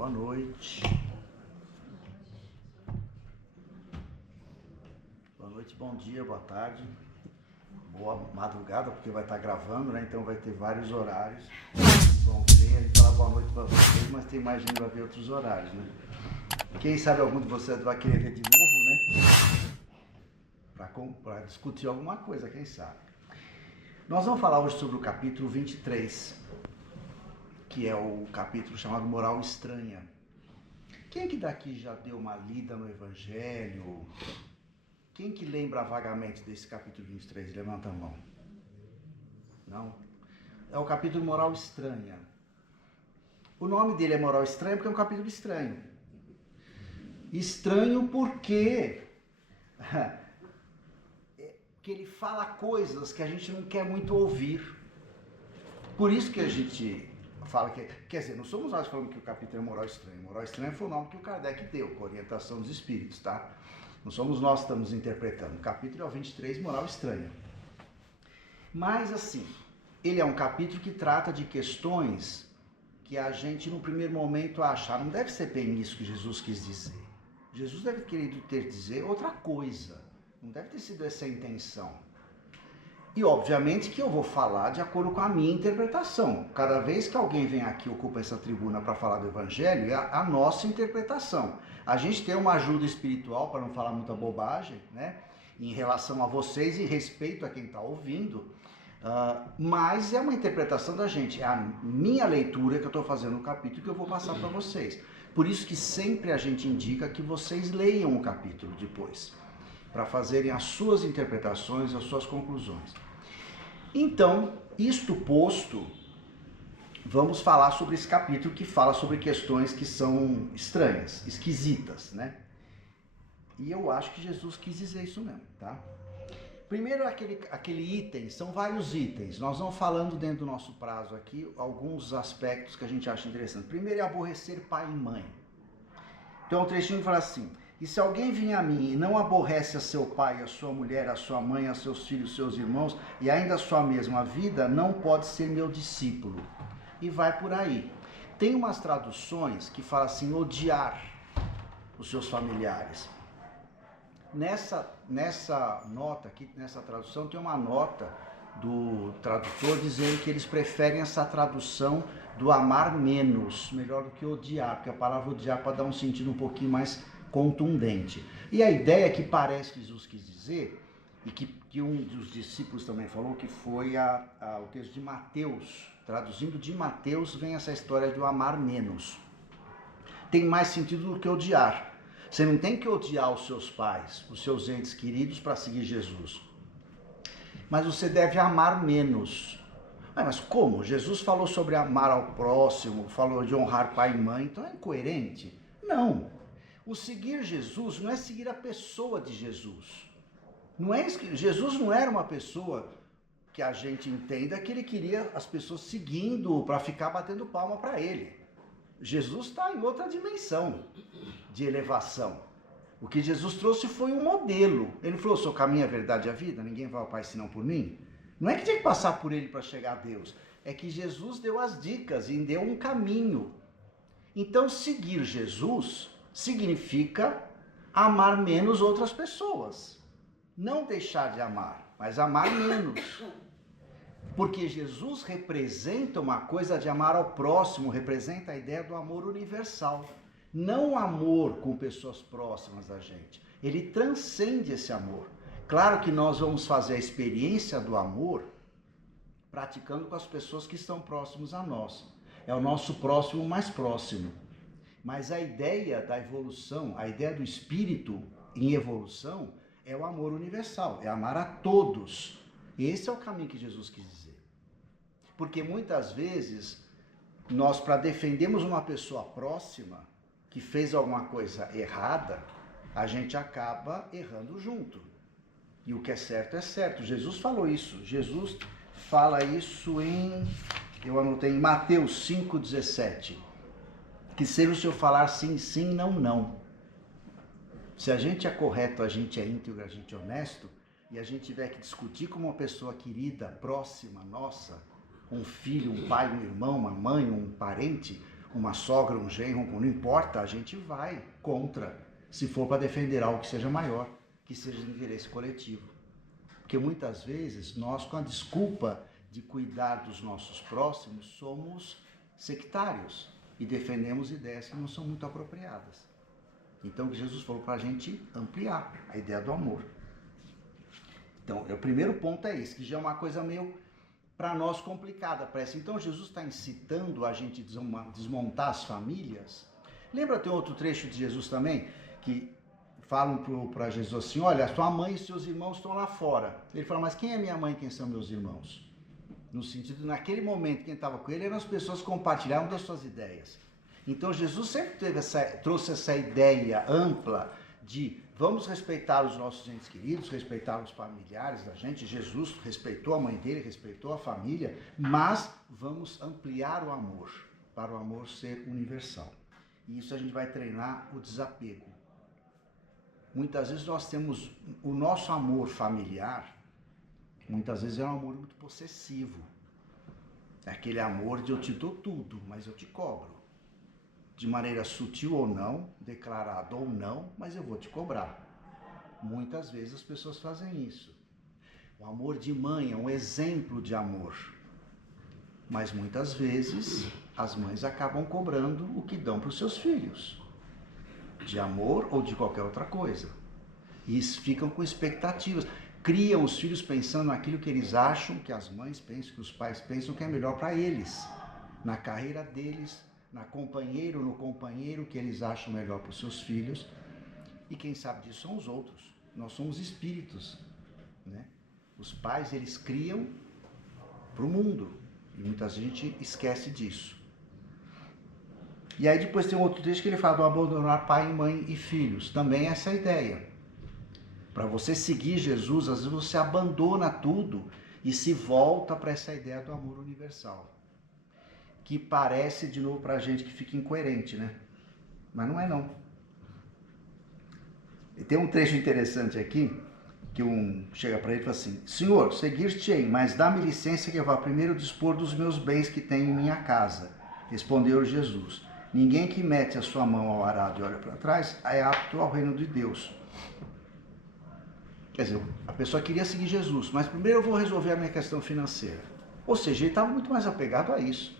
Boa noite. Boa noite, bom dia, boa tarde. Boa madrugada, porque vai estar gravando, né? Então vai ter vários horários. Vão ver, a gente fala boa noite para vocês, mas tem mais gente que vai ver outros horários, né? Quem sabe algum de vocês vai querer ver de novo, né? Para discutir alguma coisa, quem sabe. Nós vamos falar hoje sobre o capítulo 23, que é o capítulo chamado Moral Estranha. Quem que daqui já deu uma lida no Evangelho? Quem que lembra vagamente desse capítulo 23? Levanta a mão. Não? É o capítulo Moral Estranha. O nome dele é Moral Estranha porque é um capítulo estranho. Estranho porque ele fala coisas que a gente não quer muito ouvir. Por isso que a gente fala que... Quer dizer, não somos nós falando que o capítulo é Moral Estranha. Moral Estranha foi o nome que o Kardec deu, com orientação dos espíritos, tá? Não somos nós que estamos interpretando. O capítulo é o 23, Moral Estranha. Mas, assim, ele é um capítulo que trata de questões que a gente, no primeiro momento, acha, não deve ser bem isso que Jesus quis dizer. Jesus deve ter dizer outra coisa. Não deve ter sido essa a intenção. E, obviamente, que eu vou falar de acordo com a minha interpretação. Cada vez que alguém vem aqui e ocupa essa tribuna para falar do Evangelho, é a nossa interpretação. A gente tem uma ajuda espiritual, para não falar muita bobagem, né? Em relação a vocês e respeito a quem está ouvindo, mas é uma interpretação da gente. É a minha leitura que eu estou fazendo no capítulo que eu vou passar para vocês. Por isso que sempre a gente indica que vocês leiam o capítulo depois, para fazerem as suas interpretações, as suas conclusões. Então, isto posto, vamos falar sobre esse capítulo que fala sobre questões que são estranhas, esquisitas, né? E eu acho que Jesus quis dizer isso mesmo, tá? Primeiro, aquele item, são vários itens. Nós vamos falando dentro do nosso prazo aqui alguns aspectos que a gente acha interessante. Primeiro é aborrecer pai e mãe. Então, um trechinho fala assim: e se alguém vir a mim e não aborrece a seu pai, a sua mulher, a sua mãe, a seus filhos, seus irmãos e ainda a sua mesma vida, não pode ser meu discípulo. E vai por aí. Tem umas traduções que falam assim, odiar os seus familiares. Nessa nota aqui, nessa tradução, tem uma nota do tradutor dizendo que eles preferem essa tradução do amar menos, melhor do que odiar, porque a palavra odiar pode dar um sentido um pouquinho mais contundente. E a ideia que parece que Jesus quis dizer, e que um dos discípulos também falou, que foi o texto de Mateus. Traduzindo de Mateus, vem essa história do amar menos. Tem mais sentido do que odiar. Você não tem que odiar os seus pais, os seus entes queridos para seguir Jesus. Mas você deve amar menos. Mas como? Jesus falou sobre amar ao próximo, falou de honrar pai e mãe, então é incoerente? Não. O seguir Jesus não é seguir a pessoa de Jesus. Não é Jesus não era uma pessoa que a gente entenda que ele queria as pessoas seguindo para ficar batendo palma para ele. Jesus está em outra dimensão de elevação. O que Jesus trouxe foi um modelo. Ele falou, sou o caminho, a verdade e a vida, ninguém vai ao Pai senão por mim. Não é que tinha que passar por ele para chegar a Deus, é que Jesus deu as dicas e deu um caminho. Então, seguir Jesus significa amar menos outras pessoas. Não deixar de amar, mas amar menos. Porque Jesus representa uma coisa de amar ao próximo, representa a ideia do amor universal. Não o amor com pessoas próximas da gente. Ele transcende esse amor. Claro que nós vamos fazer a experiência do amor praticando com as pessoas que estão próximas a nós. É o nosso próximo mais próximo. Mas a ideia da evolução, a ideia do espírito em evolução é o amor universal, é amar a todos. Esse é o caminho que Jesus quis dizer. Porque muitas vezes, nós para defendermos uma pessoa próxima que fez alguma coisa errada, a gente acaba errando junto. E o que é certo. Jesus falou isso. Jesus fala isso eu anotei em Mateus 5,17. Que seja o seu falar sim, sim, não, não. Se a gente é correto, a gente é íntegro, a gente é honesto, e a gente tiver que discutir com uma pessoa querida, próxima, nossa, um filho, um pai, um irmão, uma mãe, um parente, uma sogra, um genro, não importa, a gente vai contra, se for para defender algo que seja maior, que seja de interesse coletivo. Porque muitas vezes nós, com a desculpa de cuidar dos nossos próximos, somos sectários e defendemos ideias que não são muito apropriadas. Então, Jesus falou para a gente ampliar a ideia do amor. Então, o primeiro ponto é esse, que já é uma coisa meio, para nós, complicada. Parece. Então, Jesus está incitando a gente a desmontar as famílias. Lembra, tem outro trecho de Jesus também, que falam para Jesus assim, olha, sua mãe e seus irmãos estão lá fora. Ele fala, mas quem é minha mãe e quem são meus irmãos? No sentido, naquele momento, quem estava com ele eram as pessoas que compartilhavam das suas ideias. Então, Jesus sempre trouxe essa ideia ampla de vamos respeitar os nossos entes queridos, respeitar os familiares da gente. Jesus respeitou a mãe dele, respeitou a família, mas vamos ampliar o amor, para o amor ser universal. E isso a gente vai treinar o desapego. Muitas vezes nós temos o nosso amor familiar, muitas vezes é um amor muito possessivo. É aquele amor de eu te dou tudo, mas eu te cobro. De maneira sutil ou não, declarado ou não, mas eu vou te cobrar. Muitas vezes as pessoas fazem isso. O amor de mãe é um exemplo de amor. Mas muitas vezes as mães acabam cobrando o que dão para os seus filhos. De amor ou de qualquer outra coisa. E ficam com expectativas. Criam os filhos pensando naquilo que eles acham, que as mães pensam, que os pais pensam que é melhor para eles. Na carreira deles, no companheiro que eles acham melhor para os seus filhos. E quem sabe disso são os outros. Nós somos espíritos, né? Os pais, eles criam para o mundo. E muita gente esquece disso. E aí depois tem um outro texto que ele fala do abandonar pai, mãe e filhos. Também essa é a ideia. Para você seguir Jesus, às vezes você abandona tudo e se volta para essa ideia do amor universal. Que parece, de novo, para a gente que fica incoerente, né? Mas não é não. E tem um trecho interessante aqui, que chega para ele e fala assim, Senhor, seguir-te-ei, mas dá-me licença que eu vá primeiro dispor dos meus bens que tenho em minha casa. Respondeu Jesus, ninguém que mete a sua mão ao arado e olha para trás é apto ao reino de Deus. Quer dizer, a pessoa queria seguir Jesus, mas primeiro eu vou resolver a minha questão financeira. Ou seja, ele estava muito mais apegado a isso.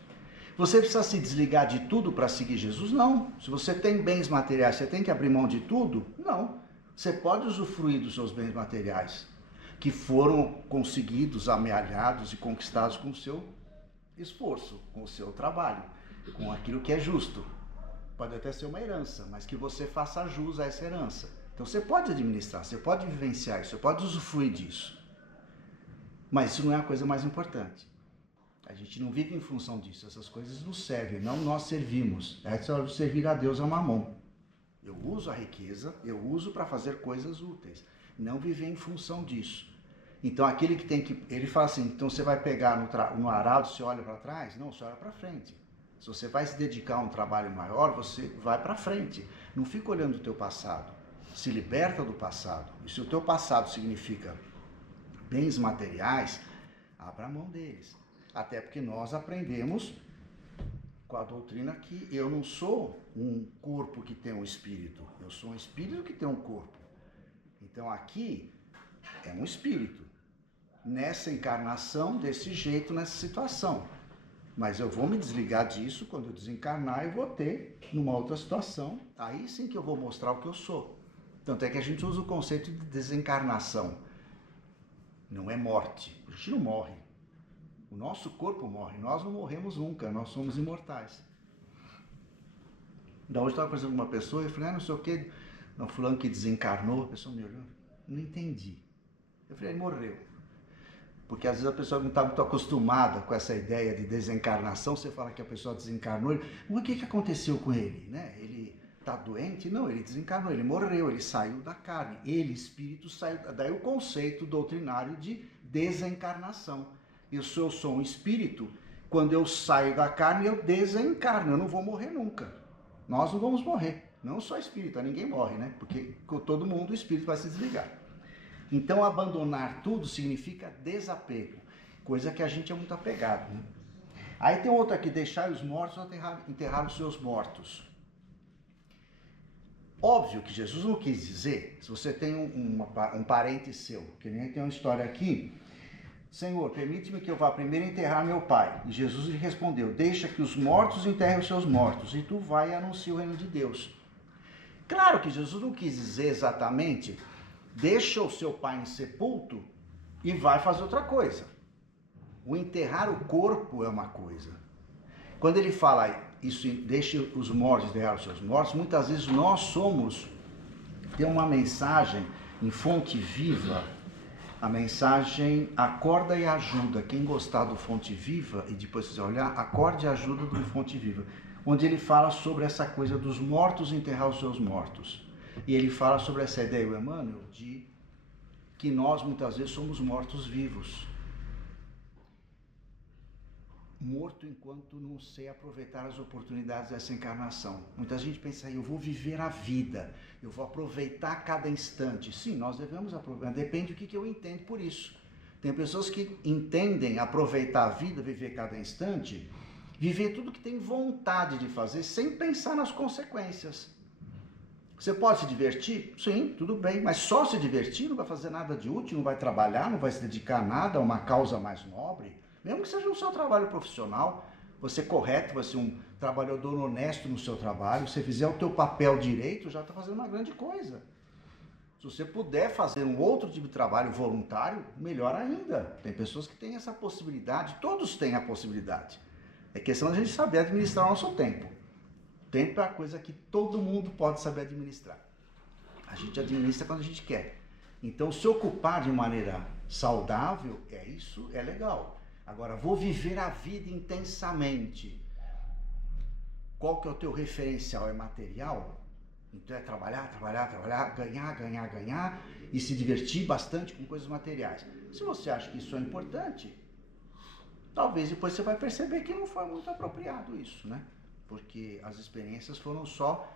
Você precisa se desligar de tudo para seguir Jesus? Não. Se você tem bens materiais, você tem que abrir mão de tudo? Não. Você pode usufruir dos seus bens materiais, que foram conseguidos, amealhados e conquistados com o seu esforço, com o seu trabalho, com aquilo que é justo. Pode até ser uma herança, mas que você faça jus a essa herança. Então você pode administrar, você pode vivenciar isso, você pode usufruir disso. Mas isso não é a coisa mais importante. A gente não vive em função disso, essas coisas nos servem, não nós servimos. Essa hora de servir a Deus é mamon. Eu uso a riqueza, eu uso para fazer coisas úteis, não viver em função disso. Então aquele que tem que, ele fala assim, então você vai pegar no arado, você olha para trás? Não, você olha para frente. Se você vai se dedicar a um trabalho maior, você vai para frente. Não fica olhando o teu passado. Se liberta do passado. E se o teu passado significa bens materiais, abra a mão deles. Até porque nós aprendemos com a doutrina que eu não sou um corpo que tem um espírito. Eu sou um espírito que tem um corpo. Então aqui é um espírito. Nessa encarnação, desse jeito, nessa situação. Mas eu vou me desligar disso quando eu desencarnar e vou ter numa outra situação. Aí sim que eu vou mostrar o que eu sou. Tanto é que a gente usa o conceito de desencarnação. Não é morte. A gente não morre. O nosso corpo morre. Nós não morremos nunca. Nós somos imortais. Hoje eu estava conversando com uma pessoa e eu falei, não sei o que, não, fulano que desencarnou. A pessoa me olhou. Não entendi. Eu falei, ele morreu. Porque às vezes a pessoa não está muito acostumada com essa ideia de desencarnação. Você fala que a pessoa desencarnou. Mas o que aconteceu com ele? Né? Ele está doente? Não, ele desencarnou, ele morreu, ele saiu da carne. Ele, espírito, saiu. Daí o conceito doutrinário de desencarnação. Eu sou um espírito, quando eu saio da carne, eu desencarno, eu não vou morrer nunca. Nós não vamos morrer. Não só espírito, ninguém morre, né? Porque com todo mundo o espírito vai se desligar. Então, abandonar tudo significa desapego, coisa que a gente é muito apegado, né? Aí tem outro aqui, deixai os mortos ou enterrar os seus mortos. Óbvio que Jesus não quis dizer, se você tem um parente seu, que nem tem uma história aqui, Senhor, permite-me que eu vá primeiro enterrar meu pai. E Jesus lhe respondeu, deixa que os mortos enterrem os seus mortos, e tu vai e anuncia o reino de Deus. Claro que Jesus não quis dizer exatamente, deixa o seu pai insepulto e vai fazer outra coisa. O enterrar o corpo é uma coisa. Quando ele fala isso, deixe os mortos enterrar os seus mortos, muitas vezes nós tem uma mensagem em Fonte Viva, a mensagem Acorda e Ajuda. Quem gostar do Fonte Viva e depois quiser olhar, Acorde e Ajuda do Fonte Viva, onde ele fala sobre essa coisa dos mortos enterrar os seus mortos. E ele fala sobre essa ideia, o Emmanuel, de que nós muitas vezes somos mortos vivos. Morto enquanto não sei aproveitar as oportunidades dessa encarnação. Muita gente pensa aí, eu vou viver a vida, eu vou aproveitar cada instante. Sim, nós devemos aproveitar, depende do que eu entendo por isso. Tem pessoas que entendem aproveitar a vida, viver cada instante, viver tudo que tem vontade de fazer, sem pensar nas consequências. Você pode se divertir? Sim, tudo bem, mas só se divertir, não vai fazer nada de útil, não vai trabalhar, não vai se dedicar a nada, a uma causa mais nobre. Mesmo que seja no seu trabalho profissional, você correto, você um trabalhador honesto no seu trabalho, se você fizer o teu papel direito, já está fazendo uma grande coisa. Se você puder fazer um outro tipo de trabalho voluntário, melhor ainda. Tem pessoas que têm essa possibilidade, todos têm a possibilidade. É questão de a gente saber administrar o nosso tempo. Tempo é a coisa que todo mundo pode saber administrar. A gente administra quando a gente quer. Então, se ocupar de maneira saudável, isso é legal. Agora, vou viver a vida intensamente. Qual que é o teu referencial? É material? Então é trabalhar, ganhar e se divertir bastante com coisas materiais. Se você acha que isso é importante, talvez depois você vai perceber que não foi muito apropriado isso, né? Porque as experiências foram só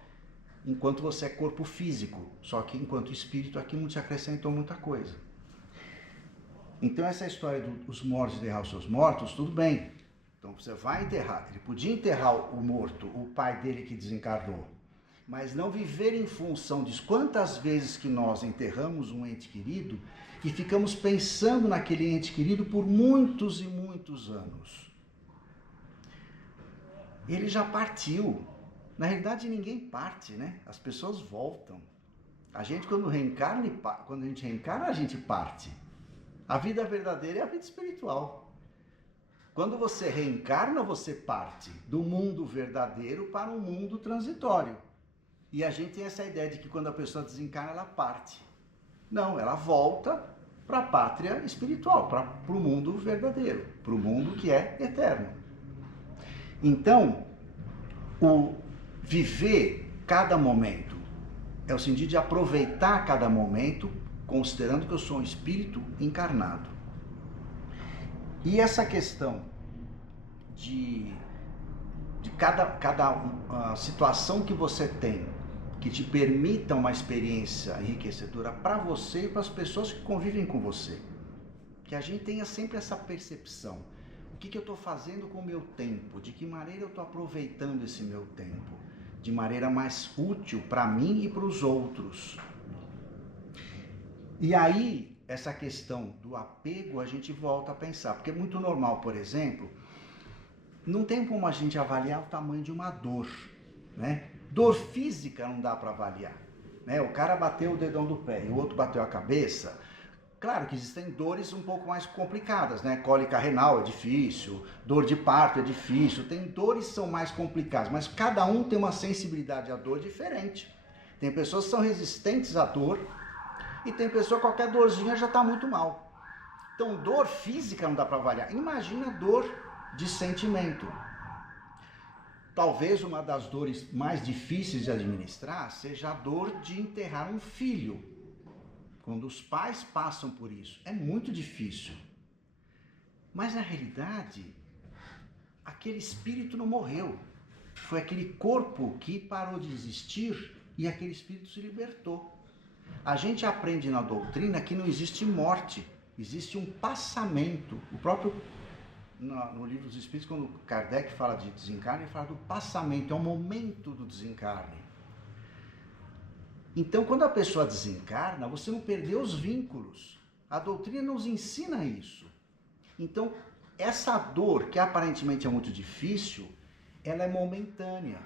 enquanto você é corpo físico, só que enquanto espírito aqui não te acrescentou muita coisa. Então essa história dos mortos enterrar os seus mortos, tudo bem. Então você vai enterrar. Ele podia enterrar o morto, o pai dele que desencarnou. Mas não viver em função de quantas vezes que nós enterramos um ente querido e ficamos pensando naquele ente querido por muitos e muitos anos. Ele já partiu. Na realidade ninguém parte, né? As pessoas voltam. A gente quando a gente reencarna, a gente parte. A vida verdadeira é a vida espiritual. Quando você reencarna, você parte do mundo verdadeiro para um mundo transitório. E a gente tem essa ideia de que quando a pessoa desencarna, ela parte. Não, ela volta para a pátria espiritual, para o mundo verdadeiro, para o mundo que é eterno. Então, o viver cada momento é o sentido de aproveitar cada momento, considerando que eu sou um espírito encarnado. E essa questão de cada situação que você tem, que te permita uma experiência enriquecedora para você e para as pessoas que convivem com você. Que a gente tenha sempre essa percepção. O que eu estou fazendo com o meu tempo? De que maneira eu estou aproveitando esse meu tempo? De maneira mais útil para mim e para os outros. E aí, essa questão do apego, a gente volta a pensar. Porque é muito normal, por exemplo, não tem como a gente avaliar o tamanho de uma dor, né? Dor física não dá para avaliar, né? O cara bateu o dedão do pé e o outro bateu a cabeça. Claro que existem dores um pouco mais complicadas, né? Cólica renal é difícil, dor de parto é difícil, tem dores que são mais complicadas, mas cada um tem uma sensibilidade à dor diferente. Tem pessoas que são resistentes à dor e tem pessoa que qualquer dorzinha já está muito mal. Então dor física não dá para avaliar, imagina dor de sentimento. Talvez uma das dores mais difíceis de administrar seja a dor de enterrar um filho. Quando os pais passam por isso, é muito difícil. Mas na realidade, aquele espírito não morreu. Foi aquele corpo que parou de existir e aquele espírito se libertou. A gente aprende na doutrina que não existe morte, existe um passamento. O próprio no Livro dos Espíritos, quando Kardec fala de desencarne, ele fala do passamento, é o momento do desencarne. Então, quando a pessoa desencarna, você não perdeu os vínculos. A doutrina nos ensina isso. Então, essa dor, que aparentemente é muito difícil, ela é momentânea.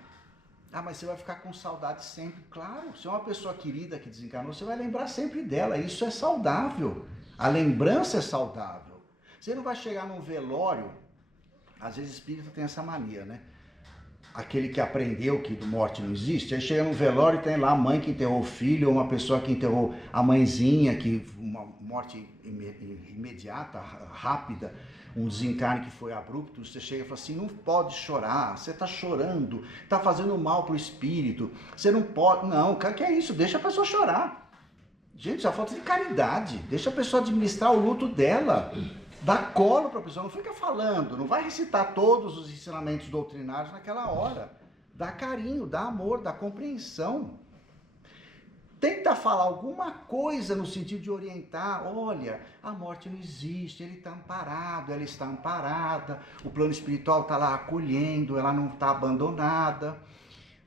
Ah, mas você vai ficar com saudade sempre. Claro, se é uma pessoa querida que desencarnou, você vai lembrar sempre dela. Isso é saudável. A lembrança é saudável. Você não vai chegar num velório, às vezes espírita tem essa mania, né? Aquele que aprendeu que morte não existe, aí chega num velório e tem lá a mãe que enterrou o filho, ou uma pessoa que enterrou a mãezinha, que uma morte imediata, rápida, um desencarne que foi abrupto. Você chega e fala assim, não pode chorar, você está chorando, está fazendo mal para o espírito, você não pode, não, que é isso, deixa a pessoa chorar. Gente, isso é falta de caridade, deixa a pessoa administrar o luto dela. Dá colo para a pessoa, não fica falando, não vai recitar todos os ensinamentos doutrinários naquela hora. Dá carinho, dá amor, dá compreensão. Tenta falar alguma coisa no sentido de orientar, olha, a morte não existe, ele está amparado, ela está amparada, o plano espiritual está lá acolhendo, ela não está abandonada,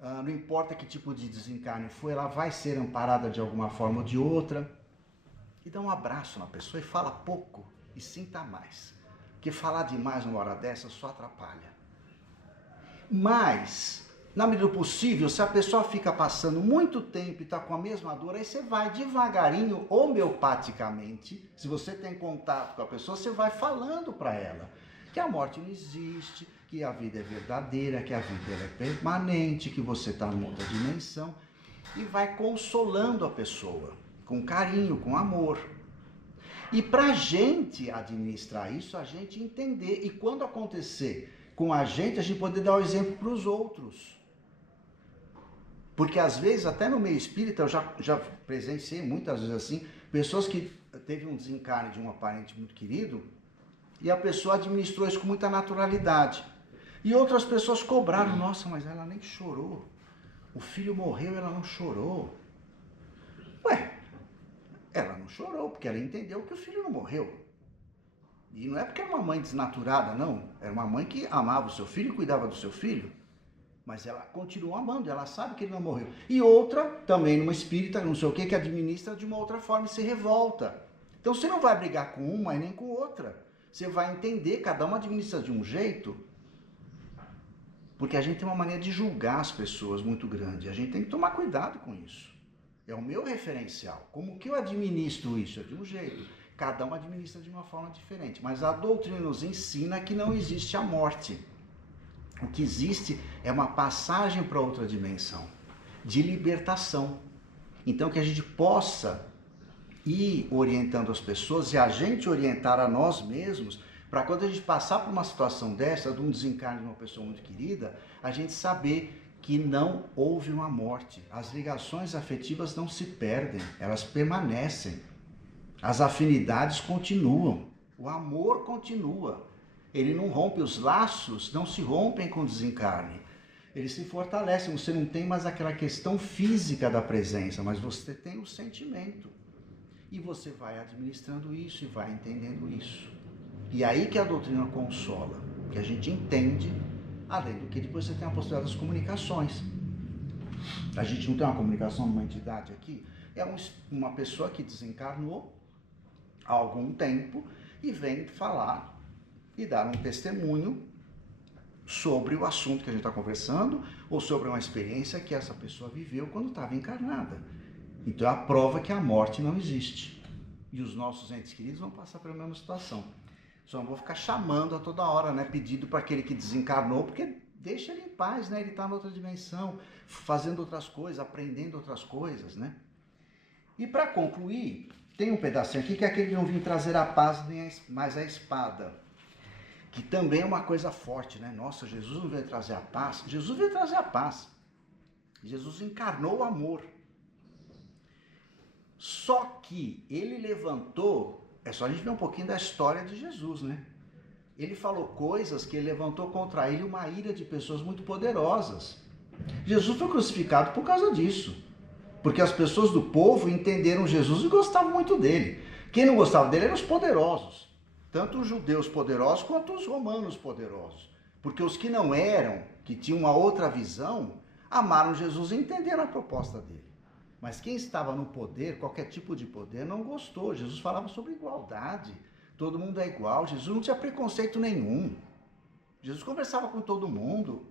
não importa que tipo de desencarne for, ela vai ser amparada de alguma forma ou de outra. E dá um abraço na pessoa e fala pouco. E sinta mais, porque falar demais numa hora dessa só atrapalha. Mas, na medida do possível, se a pessoa fica passando muito tempo e está com a mesma dor, aí você vai devagarinho, homeopaticamente, se você tem contato com a pessoa, você vai falando para ela que a morte não existe, que a vida é verdadeira, que a vida é permanente, que você está numa outra dimensão, e vai consolando a pessoa, com carinho, com amor. E para a gente administrar isso, a gente entender. E quando acontecer com a gente poder dar o exemplo para os outros. Porque às vezes, até no meio espírita, eu já presenciei muitas vezes assim, pessoas que teve um desencarne de um parente muito querido, e a pessoa administrou isso com muita naturalidade. E outras pessoas cobraram, nossa, mas ela nem chorou. O filho morreu e ela não chorou. Ué, ela não chorou, porque ela entendeu que o filho não morreu. E não é porque era uma mãe desnaturada, não. Era uma mãe que amava o seu filho e cuidava do seu filho. Mas ela continua amando, ela sabe que ele não morreu. E outra, também numa espírita, não sei o que administra de uma outra forma e se revolta. Então você não vai brigar com uma e nem com outra. Você vai entender, cada uma administra de um jeito. Porque a gente tem uma maneira de julgar as pessoas muito grande. A gente tem que tomar cuidado com isso. É o meu referencial. Como que eu administro isso? É de um jeito. Cada um administra de uma forma diferente. Mas a doutrina nos ensina que não existe a morte. O que existe é uma passagem para outra dimensão, de libertação. Então que a gente possa ir orientando as pessoas e a gente orientar a nós mesmos, para quando a gente passar por uma situação dessa, de um desencarne de uma pessoa muito querida, a gente saber que não houve uma morte. As ligações afetivas não se perdem, elas permanecem. As afinidades continuam, o amor continua. Ele não rompe, os laços não se rompem com o desencarne. Eles se fortalecem, você não tem mais aquela questão física da presença, mas você tem o sentimento. E você vai administrando isso e vai entendendo isso. E aí que a doutrina consola, que a gente entende. Além do que depois você tem a possibilidade das comunicações. A gente não tem uma comunicação numa entidade aqui? É uma pessoa que desencarnou há algum tempo e vem falar e dar um testemunho sobre o assunto que a gente está conversando ou sobre uma experiência que essa pessoa viveu quando estava encarnada. Então é a prova que a morte não existe. E os nossos entes queridos vão passar pela mesma situação. Só não vou ficar chamando a toda hora, né? Pedindo para aquele que desencarnou, porque deixa ele em paz, né? Ele está em outra dimensão, fazendo outras coisas, aprendendo outras coisas, né? E para concluir, tem um pedacinho aqui que é aquele que não vim trazer a paz, nem mais a espada. Que também é uma coisa forte, né? Nossa, Jesus não veio trazer a paz. Jesus veio trazer a paz. Jesus encarnou o amor. Só que ele levantou... É só a gente ver um pouquinho da história de Jesus, né? Ele falou coisas que ele levantou contra ele uma ira de pessoas muito poderosas. Jesus foi crucificado por causa disso. Porque as pessoas do povo entenderam Jesus e gostavam muito dele. Quem não gostava dele eram os poderosos. Tanto os judeus poderosos quanto os romanos poderosos. Porque os que não eram, que tinham uma outra visão, amaram Jesus e entenderam a proposta dele. Mas quem estava no poder, qualquer tipo de poder, não gostou. Jesus falava sobre igualdade. Todo mundo é igual. Jesus não tinha preconceito nenhum. Jesus conversava com todo mundo.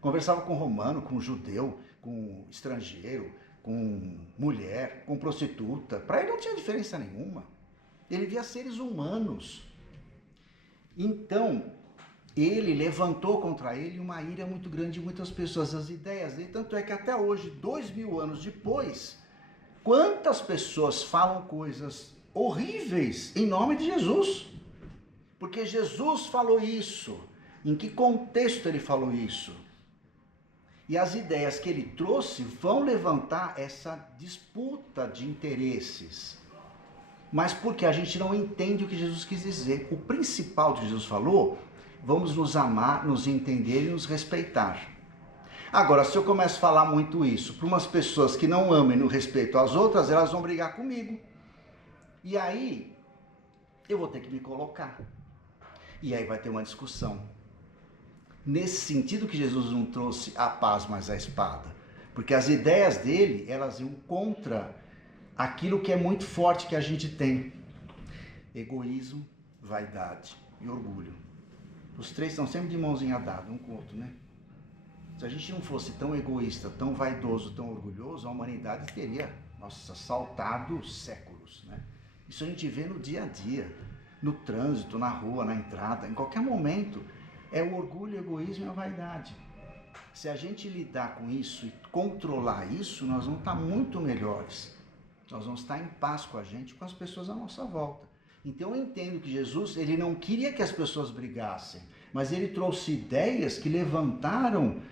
Conversava com romano, com judeu, com estrangeiro, com mulher, com prostituta. Para ele não tinha diferença nenhuma. Ele via seres humanos. Então, ele levantou contra ele uma ira muito grande de muitas pessoas, as ideias dele. Tanto é que até hoje, 2000 anos depois, quantas pessoas falam coisas horríveis em nome de Jesus? Porque Jesus falou isso. Em que contexto ele falou isso? E as ideias que ele trouxe vão levantar essa disputa de interesses. Mas porque a gente não entende o que Jesus quis dizer. O principal que Jesus falou, vamos nos amar, nos entender e nos respeitar. Agora, se eu começo a falar muito isso para umas pessoas que não amam e não respeitam as outras, elas vão brigar comigo. E aí, eu vou ter que me colocar. E aí vai ter uma discussão. Nesse sentido que Jesus não trouxe a paz, mas a espada. Porque as ideias dele, elas iam contra aquilo que é muito forte que a gente tem. Egoísmo, vaidade e orgulho. Os três estão sempre de mãozinha dada, um com o outro, né? Se a gente não fosse tão egoísta, tão vaidoso, tão orgulhoso, a humanidade teria, nossa, saltado séculos, né? Isso a gente vê no dia a dia, no trânsito, na rua, na entrada, em qualquer momento. É o orgulho, o egoísmo e a vaidade. Se a gente lidar com isso e controlar isso, nós vamos estar muito melhores. Nós vamos estar em paz com a gente e com as pessoas à nossa volta. Então eu entendo que Jesus, ele não queria que as pessoas brigassem, mas ele trouxe ideias que levantaram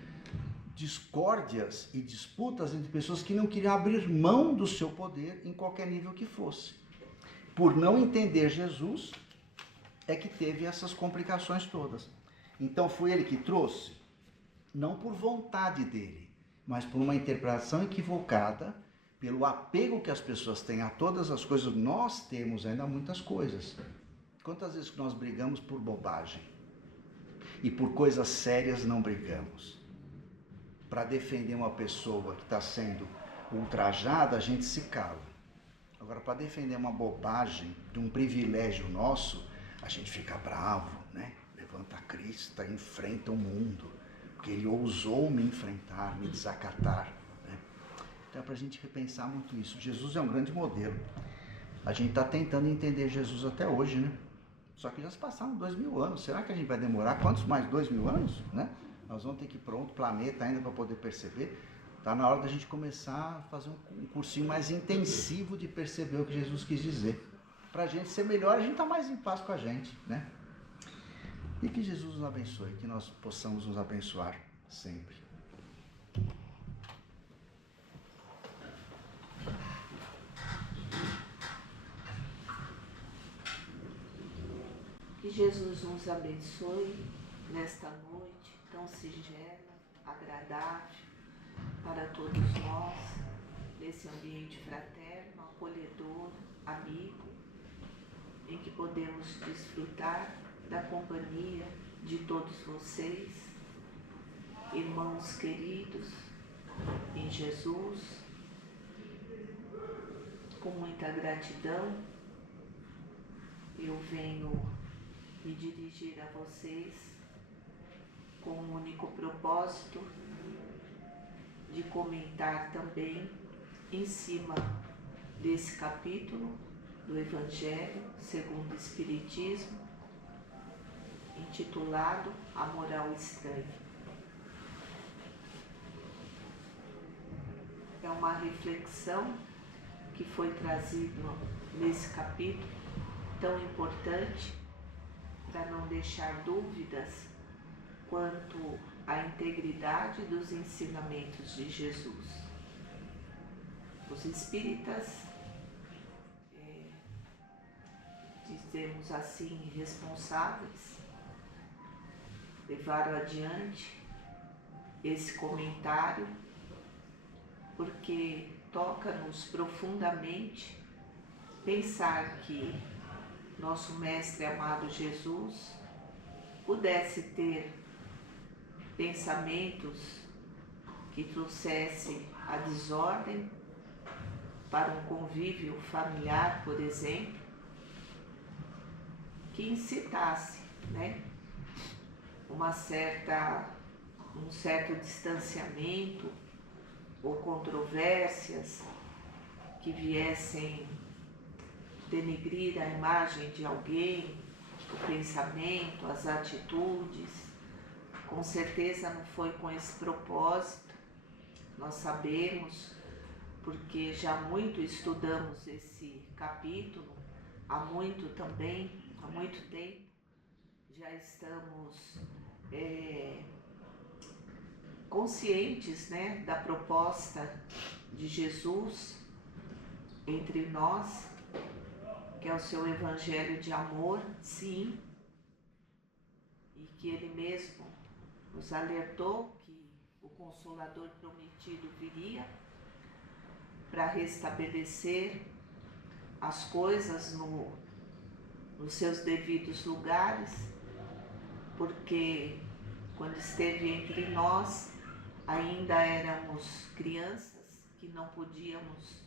discórdias e disputas entre pessoas que não queriam abrir mão do seu poder em qualquer nível que fosse. Por não entender Jesus, é que teve essas complicações todas. Então foi ele que trouxe, não por vontade dele, mas por uma interpretação equivocada, pelo apego que as pessoas têm a todas as coisas. Nós temos ainda muitas coisas. Quantas vezes nós brigamos por bobagem? E por coisas sérias não brigamos. Para defender uma pessoa que está sendo ultrajada, a gente se cala. Agora, para defender uma bobagem de um privilégio nosso, a gente fica bravo, né? Levanta a crista, enfrenta o mundo, porque ele ousou me enfrentar, me desacatar, né? Então é para a gente repensar muito isso. Jesus é um grande modelo. A gente está tentando entender Jesus até hoje, né? Só que já se passaram 2000 anos. Será que a gente vai demorar quantos mais 2000 anos, né? Nós vamos ter que ir para outro planeta ainda para poder perceber. Está na hora da gente começar a fazer um cursinho mais intensivo de perceber o que Jesus quis dizer. Para a gente ser melhor, a gente está mais em paz com a gente, né? E que Jesus nos abençoe, que nós possamos nos abençoar sempre. Que Jesus nos abençoe nesta noite tão singela, agradável para todos nós, nesse ambiente fraterno, acolhedor, amigo, em que podemos desfrutar da companhia de todos vocês, irmãos queridos em Jesus. Com muita gratidão, eu venho me dirigir a vocês com o único propósito de comentar também em cima desse capítulo do Evangelho segundo o Espiritismo, intitulado A Moral Estranha. É uma reflexão que foi trazida nesse capítulo tão importante para não deixar dúvidas quanto à integridade dos ensinamentos de Jesus. Os espíritas, dizemos assim, responsáveis, levaram adiante esse comentário porque toca-nos profundamente pensar que nosso Mestre amado Jesus pudesse ter pensamentos que trouxessem a desordem para um convívio familiar, por exemplo, que incitasse, né, um certo distanciamento ou controvérsias que viessem denegrir a imagem de alguém, o pensamento, as atitudes. Com certeza não foi com esse propósito, nós sabemos, porque já muito estudamos esse capítulo, há muito tempo, já estamos conscientes, né, da proposta de Jesus entre nós, que é o seu evangelho de amor, sim, e que ele mesmo nos alertou que o Consolador prometido viria para restabelecer as coisas nos seus devidos lugares, porque quando esteve entre nós ainda éramos crianças que não podíamos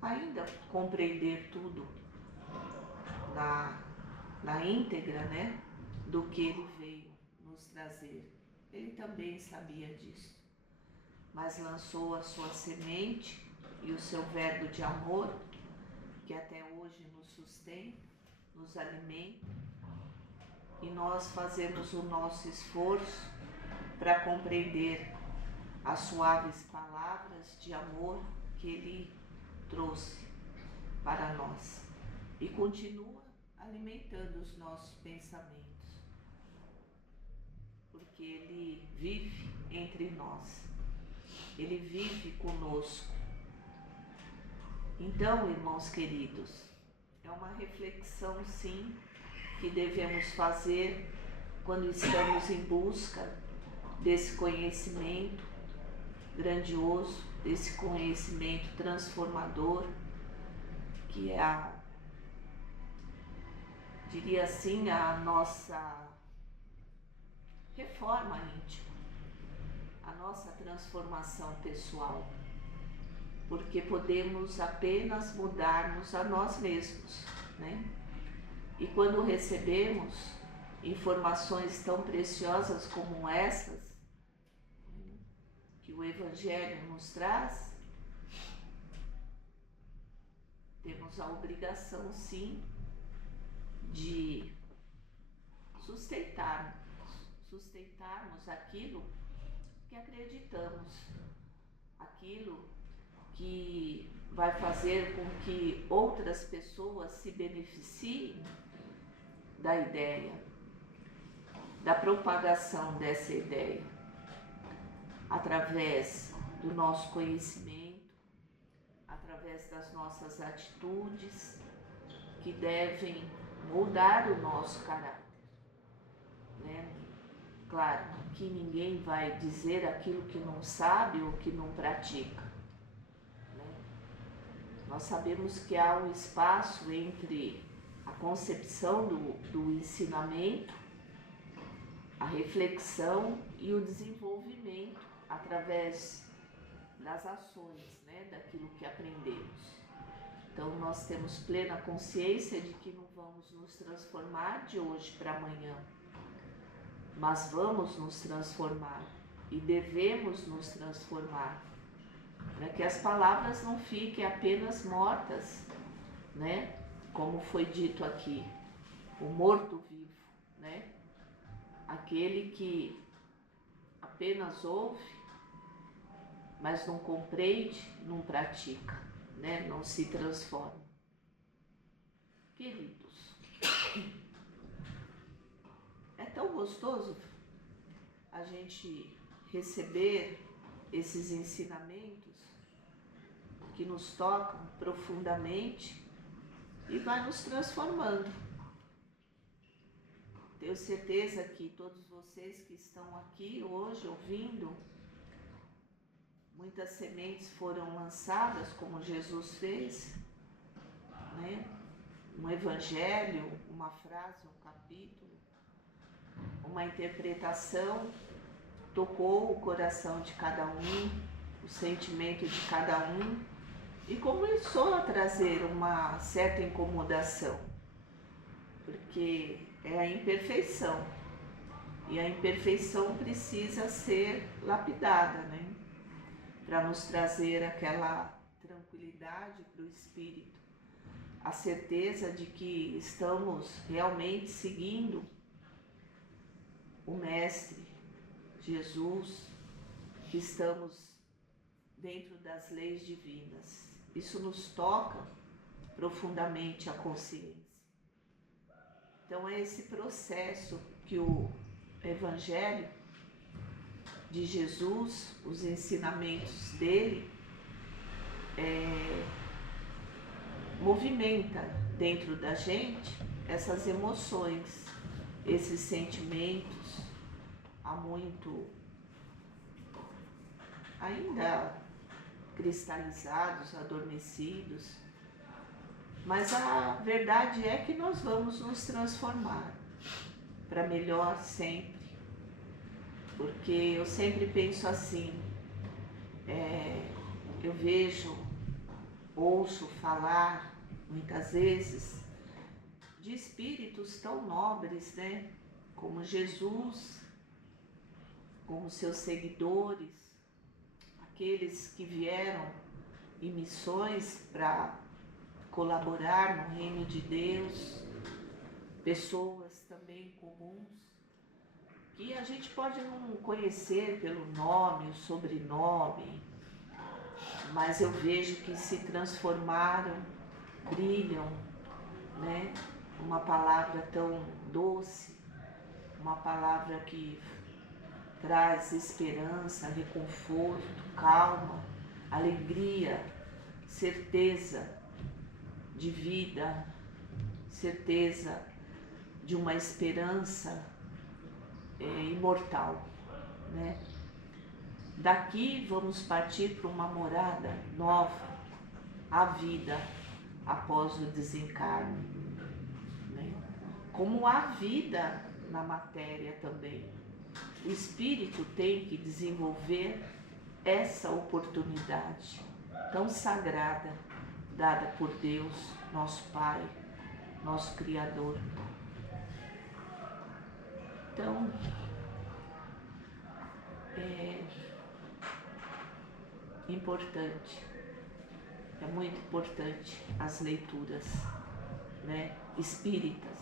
ainda compreender tudo na íntegra, né, do que ele veio nos trazer. Ele também sabia disso, mas lançou a sua semente e o seu verbo de amor, que até hoje nos sustenta, nos alimenta, e nós fazemos o nosso esforço para compreender as suaves palavras de amor que ele trouxe para nós e continua alimentando os nossos pensamentos, porque ele vive entre nós, ele vive conosco. Então, irmãos queridos, é uma reflexão, sim, que devemos fazer quando estamos em busca desse conhecimento grandioso, desse conhecimento transformador, que é diria assim, a nossa reforma íntima, a nossa transformação pessoal, porque podemos apenas mudarmos a nós mesmos, né? E quando recebemos informações tão preciosas como essas, que o Evangelho nos traz, temos a obrigação, sim, de sustentarmos aquilo que acreditamos, aquilo que vai fazer com que outras pessoas se beneficiem da ideia, da propagação dessa ideia, através do nosso conhecimento, através das nossas atitudes, que devem mudar o nosso caráter, né? Claro que ninguém vai dizer aquilo que não sabe ou que não pratica, né? Nós sabemos que há um espaço entre a concepção do ensinamento, a reflexão e o desenvolvimento através das ações, né, daquilo que aprendemos. Então nós temos plena consciência de que não vamos nos transformar de hoje para amanhã, mas vamos nos transformar e devemos nos transformar, para que as palavras não fiquem apenas mortas, né? Como foi dito aqui, o morto-vivo, né? Aquele que apenas ouve, mas não compreende, não pratica, né? Não se transforma. Queridos, é tão gostoso a gente receber esses ensinamentos que nos tocam profundamente e vai nos transformando. Tenho certeza que todos vocês que estão aqui hoje ouvindo, muitas sementes foram lançadas, como Jesus fez, né? um evangelho, uma frase, um capítulo, uma interpretação tocou o coração de cada um, o sentimento de cada um, e começou a trazer uma certa incomodação, porque é a imperfeição, e a imperfeição precisa ser lapidada, né? Para nos trazer aquela tranquilidade para o espírito, a certeza de que estamos realmente seguindo o Mestre Jesus, que estamos dentro das leis divinas. Isso nos toca profundamente a consciência. Então é esse processo que o Evangelho de Jesus, os ensinamentos dele, movimenta dentro da gente essas emoções, esses sentimentos, há muito ainda cristalizados, adormecidos, mas a verdade é que nós vamos nos transformar para melhor sempre, porque eu sempre penso assim, eu vejo, ouço falar muitas vezes de espíritos tão nobres, né? Como Jesus, como seus seguidores, aqueles que vieram em missões para colaborar no reino de Deus, pessoas também comuns, que a gente pode não conhecer pelo nome, o sobrenome, mas eu vejo que se transformaram, brilham, né? Uma palavra tão doce, uma palavra que traz esperança, reconforto, calma, alegria, certeza de vida, certeza de uma esperança imortal, né? Daqui vamos partir para uma morada nova, a vida após o desencarne, né? Como há vida na matéria também, o espírito tem que desenvolver essa oportunidade tão sagrada dada por Deus, nosso Pai, nosso Criador. Então, é importante, é muito importante as leituras, né? Espíritas,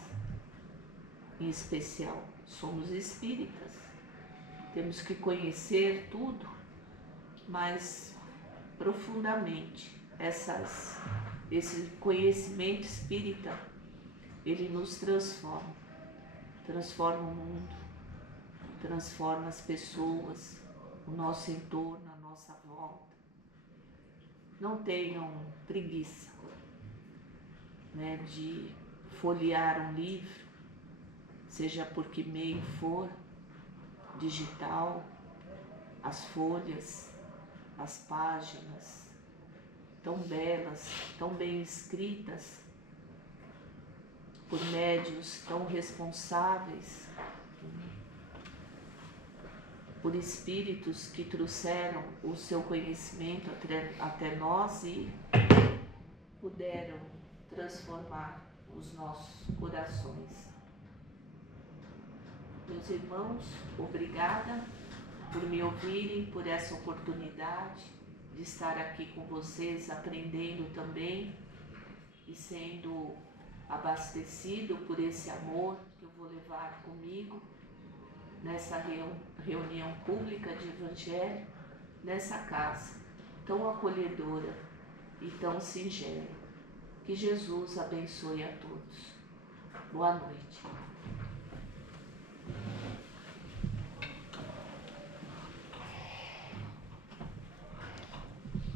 em especial. Somos espíritas, temos que conhecer tudo, mas profundamente. Esse conhecimento espírita, ele nos transforma, transforma o mundo, transforma as pessoas, o nosso entorno, a nossa volta. Não tenham preguiça, né, de folhear um livro, seja por que meio for, digital, as folhas, as páginas, tão belas, tão bem escritas, por médiuns tão responsáveis, por espíritos que trouxeram o seu conhecimento até nós e puderam transformar os nossos corações. Meus irmãos, obrigada por me ouvirem, por essa oportunidade de estar aqui com vocês, aprendendo também e sendo abastecido por esse amor que eu vou levar comigo nessa reunião pública de Evangelho, nessa casa tão acolhedora e tão singela. Que Jesus abençoe a todos. Boa noite.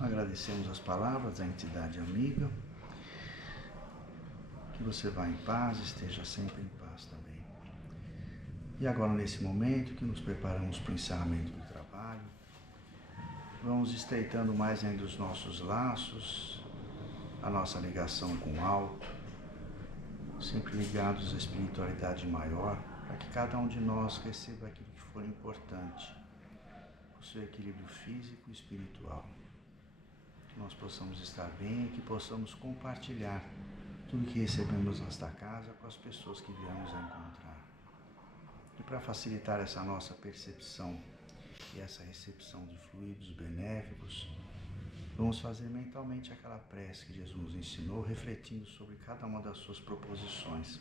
Agradecemos as palavras da entidade amiga. Que você vá em paz, esteja sempre em paz também. E agora, nesse momento que nos preparamos para o encerramento do trabalho, vamos estreitando mais ainda os nossos laços, a nossa ligação com o alto, sempre ligados à espiritualidade maior, para que cada um de nós receba aquilo que for importante, o seu equilíbrio físico e espiritual. Que nós possamos estar bem e que possamos compartilhar tudo que recebemos nesta casa com as pessoas que viemos a encontrar. E para facilitar essa nossa percepção e essa recepção de fluidos benéficos, vamos fazer mentalmente aquela prece que Jesus nos ensinou, refletindo sobre cada uma das suas proposições.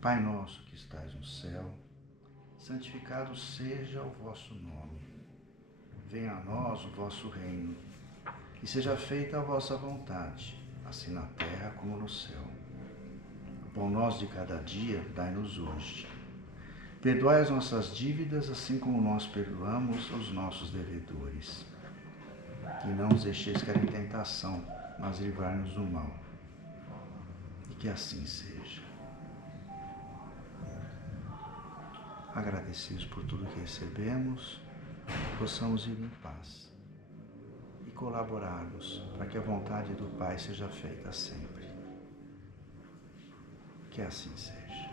Pai nosso que estais no céu, santificado seja o vosso nome. Venha a nós o vosso reino, e seja feita a vossa vontade, assim na terra como no céu. O pão nosso de cada dia dai-nos hoje. Perdoai as nossas dívidas, assim como nós perdoamos aos nossos devedores. E não nos deixeis cair em tentação, mas livrai-nos do mal. E que assim seja. Agradecidos por tudo que recebemos, possamos ir em paz e colaborarmos para que a vontade do Pai seja feita sempre. Que assim seja.